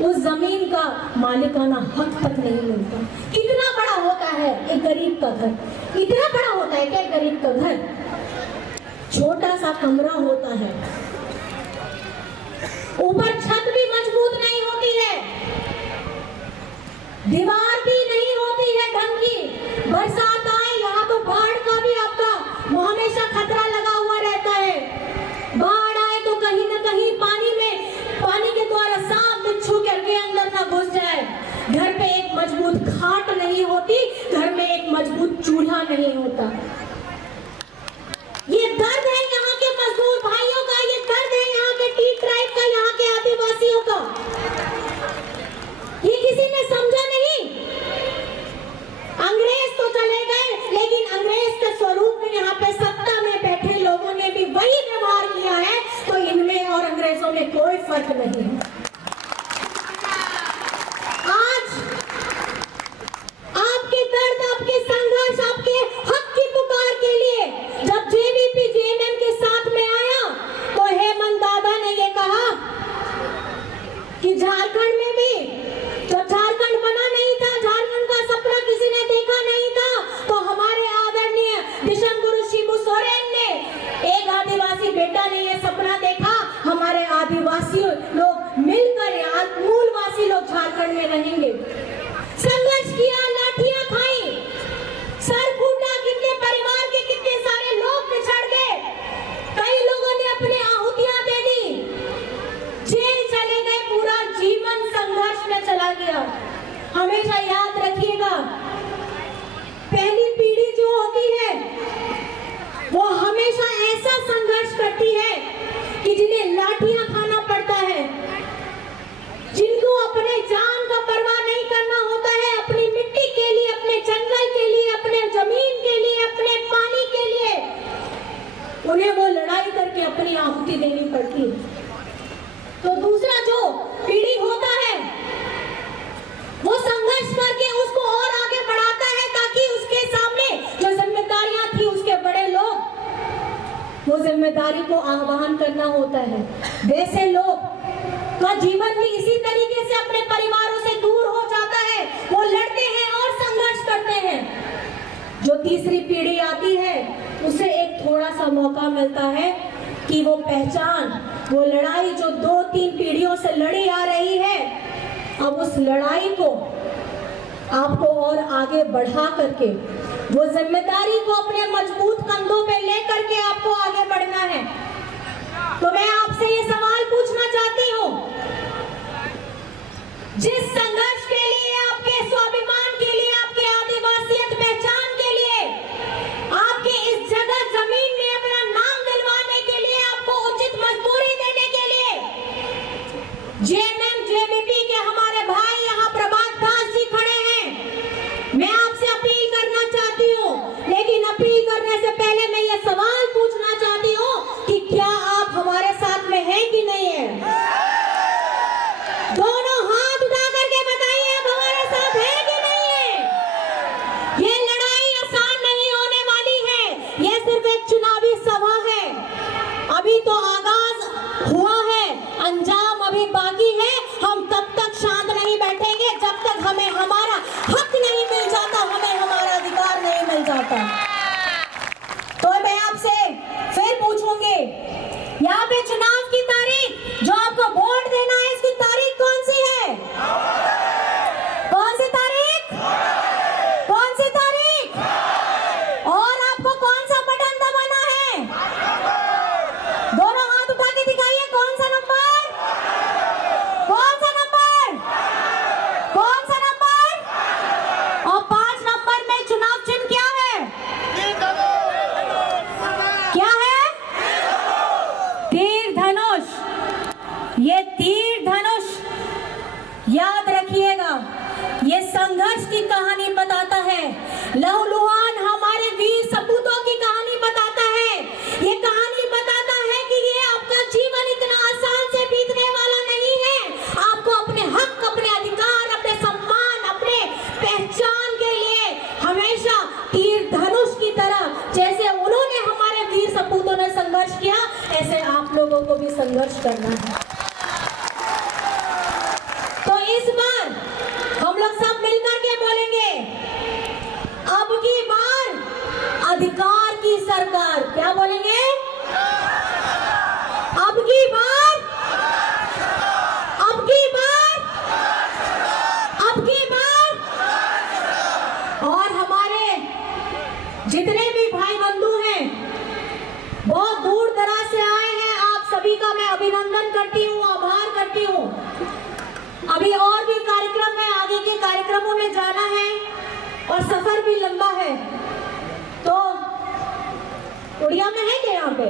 उस जमीन का मालिकाना हक तक नहीं मिलता। कितना बड़ा होता है एक गरीब का घर, इतना बड़ा होता है क्या गरीब का घर? छोटा सा कमरा होता है, ऊपर छत भी मजबूत नहीं होती है, दीवार भी नहीं होती है ढंग की। बरसात आए यहाँ तो बाढ़ का भी आपका हमेशा खतरा लगा हुआ रहता है। बाढ़ आए तो कहीं ना कहीं पानी के द्वारा सांप बिच्छू करके अंदर ना घुस जाए। घर पे एक मजबूत खाट नहीं होती, घर में एक मजबूत चूल्हा नहीं होता। ये दर्द है यहाँ के मजदूर भाइयों का, ये दर्द है यहाँ के टी ट्राइब का, यहाँ के आदिवासियों का। ये किसी ने समझा नहीं। अंग्रेज तो चले गए, लेकिन अंग्रेज के स्वरूप में यहाँ पे सत्ता में बैठे लोगों ने भी वही व्यवहार किया है, तो इनमें और अंग्रेजों में कोई फर्क नहीं है। आज आपके दर्द, आपके संघर्ष, आपके हक की पुकार के लिए जब जेवीपी जेएमएम के साथ में आया तो हेमंत दादा ने ये कहा कि झारखंड में भी जब झारखंड बना नहीं था, झारखंड का सपना किसी ने देखा नहीं था, तो हमारे आदरणीय विश्व गुरु शिबू सोरेन ने, एक आदिवासी बेटा ने ये सपना देखा, हमारे आदिवासी लोग मिलकर मूलवासी लोग झारखंड में रहेंगे। संघर्ष किया, लाठियां खाई, सर फूटा, कितने परिवार के कितने सारे लोग पिछड़ गए, कई लोगों ने अपनी आहुतियां दे दी, जेल चले गए, पूरा जीवन संघर्ष में चला गया। हमेशा याद रखिएगा, पहली पीढ़ी जो होती है वो हमेशा ऐसा संघर्ष करती है कि जिन्हें लाठियां खाना पड़ता है, जिनको अपने जान का परवाह नहीं करना होता है, अपनी मिट्टी के लिए, अपने जंगल के लिए, अपने जमीन के लिए, अपने पानी के लिए, उन्हें वो लड़ाई करके अपनी आहुति देनी पड़ती है। तो दूसरा जो पीढ़ी होता है वो संघर्ष करके उसको और आगे बढ़ाता है, ताकि उसके सामने जो जिम्मेदारियां थी उसके बड़े लोग, वो जिम्मेदारी को आह्वान करना होता है। वैसे लोग का जीवन भी इसी तरीके से अपने परिवारों से दूर हो जाता है, वो लड़ते हैं और संघर्ष करते हैं। जो तीसरी पीढ़ी आती है उसे एक थोड़ा सा मौका मिलता है कि वो पहचान, वो लड़ाई जो 2-3 पीढ़ियों से लड़ी आ रही है, अब उस लड़ाई को आपको और आगे बढ़ा करके वो जिम्मेदारी को अपने मजबूत कंधों पे लेकर के आपको आगे बढ़ना है। तो मैं आपसे ये सवाल पूछना चाहती हूँ, जिस संघर्ष के लिए, आपके स्वाभिमान के लिए, आपके आदिवासियत पहचान के लिए, आपके इस जगह जमीन में अपना नाम दिलवाने के लिए, आपको उचित मजदूरी देने के लिए, जेएमएम जेवीपी के हमारे भाई यहाँ प्रभात दास जी खड़े हैं। मैं आपसे अपील करना चाहती हूँ, लेकिन अपील करने से पहले मैं ये सवाल पूछना चाहती हूँ कि क्या आप हमारे साथ में हैं कि नहीं है? दोनों हाथ उठा करके बताइए, आप हमारे साथ हैं कि नहीं है? ये लड़ाई आसान नहीं होने वाली है, ये सिर्फ एक चुनावी सभा है, अभी तो आगाज हुआ है, अंजाम अभी बाकी है। हम तब तक शांत नहीं बैठेंगे जब तक हमें हमारा हक नहीं मिल जाता, हमें हमारा अधिकार नहीं मिल जाता। तो मैं आपसे फिर पूछूंगी, यहाँ पे चुनाव की तारीख, जो आपको वोट देना है, इसकी तारीख कौन सी है? कौन सी तारीख? कौन सी तारीख? और आपको कौन सा बटन दबाना है? दोनों हाथ उठा के दिखाइए, कौन सा नंबर? कौन सा नंबर? कौन सा नंबर? और 5 नंबर में चुनाव चिन्ह क्या है? क्या है? तीर धनुष। ये तीर धनुष याद रखिएगा, ये संघर्ष की कहानी बताता है, लहूलुहान हमारे वीर सपूतों की कहानी बताता है। ये कहानी बताता है कि ये आपका जीवन इतना आसान से बीतने वाला नहीं है। आपको अपने हक, अपने अधिकार, अपने सम्मान, अपने पहचान के लिए हमेशा तीर धनुष की तरह, जैसे उन्होंने हमारे वीर सपूतों ने संघर्ष किया, ऐसे आप लोगों को भी संघर्ष करना है। तो अधिकार की सरकार। क्या बोलेंगे? अब की बार, अब की बार, अब की बार। और हमारे जितने भी भाई बंधु हैं, बहुत दूर दराज से आए हैं, आप सभी का मैं अभिनंदन करती हूँ, आभार करती हूँ। अभी और भी कार्यक्रम है, आगे के कार्यक्रमों में जाना है और सफर भी लंबा है। तो उड़िया में है क्या यहाँ पे?